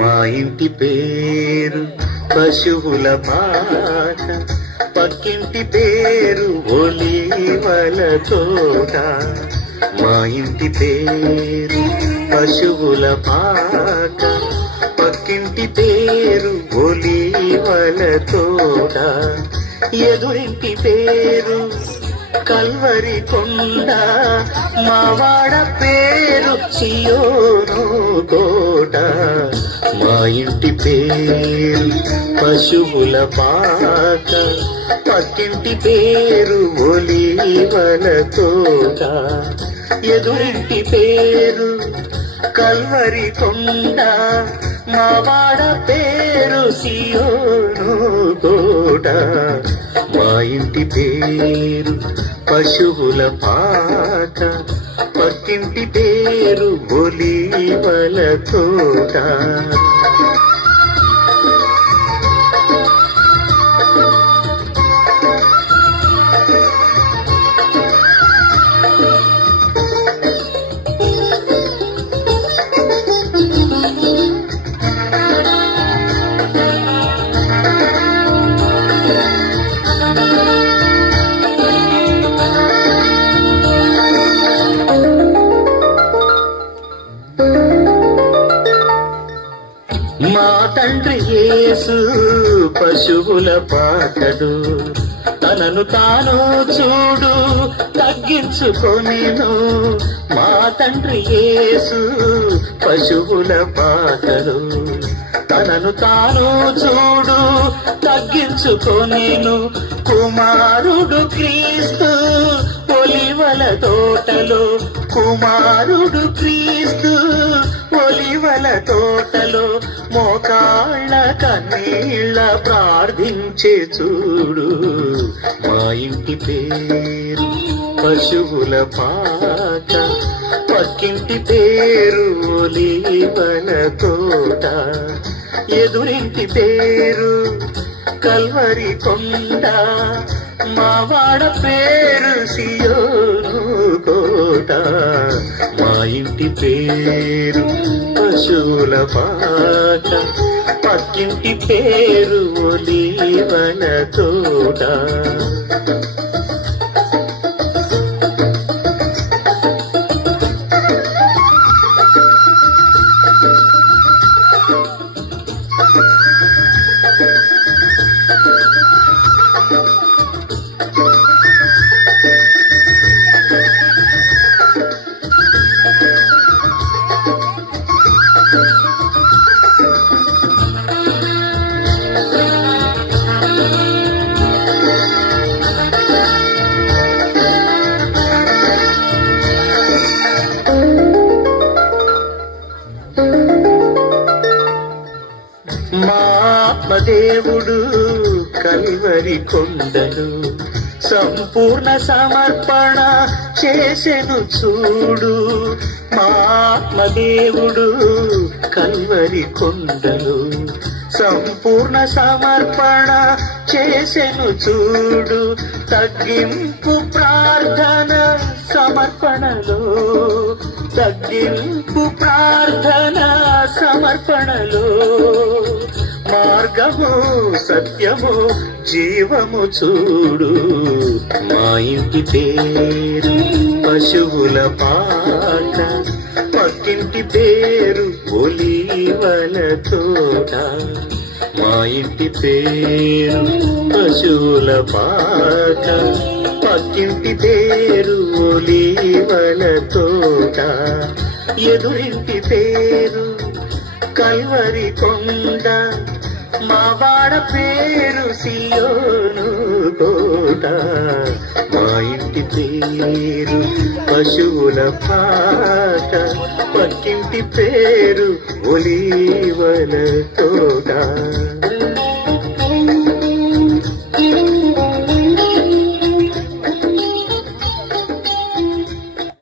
మా ఇంటి పేరు పశువుల పాక, పక్కింటి పేరు ఒలీవల తోట. మా ఇంటి పేరు పశువుల పాక, పక్కింటి పేరు ఒలీవల తోట. ఎదురింటి పేరు కల్వరి కొండ, మావాడ పేరు సియోను కోట. మా ఇంటి పేరు పశువుల పాక, పక్కింటి పేరు ఒలీవల తోట. ఎదురింటి పేరు కల్వరి కొండ, మావాడ పేరు సియోను కోట. మా ఇంటి పేరు పశువుల పాక, పక్కింటి పేరు ఒలీవల తోట. మా తండ్రి యేసు పశువుల పాకడు, తనను తాను చూడు తగ్గించుకొనెను. మా తండ్రి యేసు పశువుల పాకడు, తనను తాను చూడు తగ్గించుకొనెను. కుమారుడు క్రీస్తు ఒలీవల తోటలో, కుమారుడు క్రీస్తు ఒలీవల తోటలో. మోకాళ్ళ కన్నీళ్ళ ప్రార్థించే చూడు. మా ఇంటి పేరు పశువుల పాక, పక్కింటి పేరు ఒలీవల తోట. ఎదురింటి పేరు కల్వరి కొండ, మావాడ పేరు సియోను కోట. మా ఇంటి పేరు పశువుల పాక, పక్కింటి పేరు ఒలీవల తోట. మా ఆత్మదేవుడు కల్వరి కొండను సంపూర్ణ సమర్పణ చేసెను చూడు. మా ఆత్మదేవుడు కల్వరి కొండను సంపూర్ణ సమర్పణ చేసెను చూడు. తగ్గింపు ప్రార్థన సమర్పణలో, తగ్గింపు ప్రార్థన సమర్పణలో. మార్గము సత్యము జీవము చూడు. మా ఇంటి పేరు పశువుల పాక, పక్కింటి పేరు ఒలీవల తోట. మా ఇంటి పేరు పశువుల పాక, పక్కింటి పేరు ఒలీవల తోట. ఎదురింటి పేరు కల్వరి కొండ, మావాడ పేరు సియోను కోట. మా ఇంటి పేరు పశువుల పాక, పక్కింటి పేరు ఒలీవల తోట.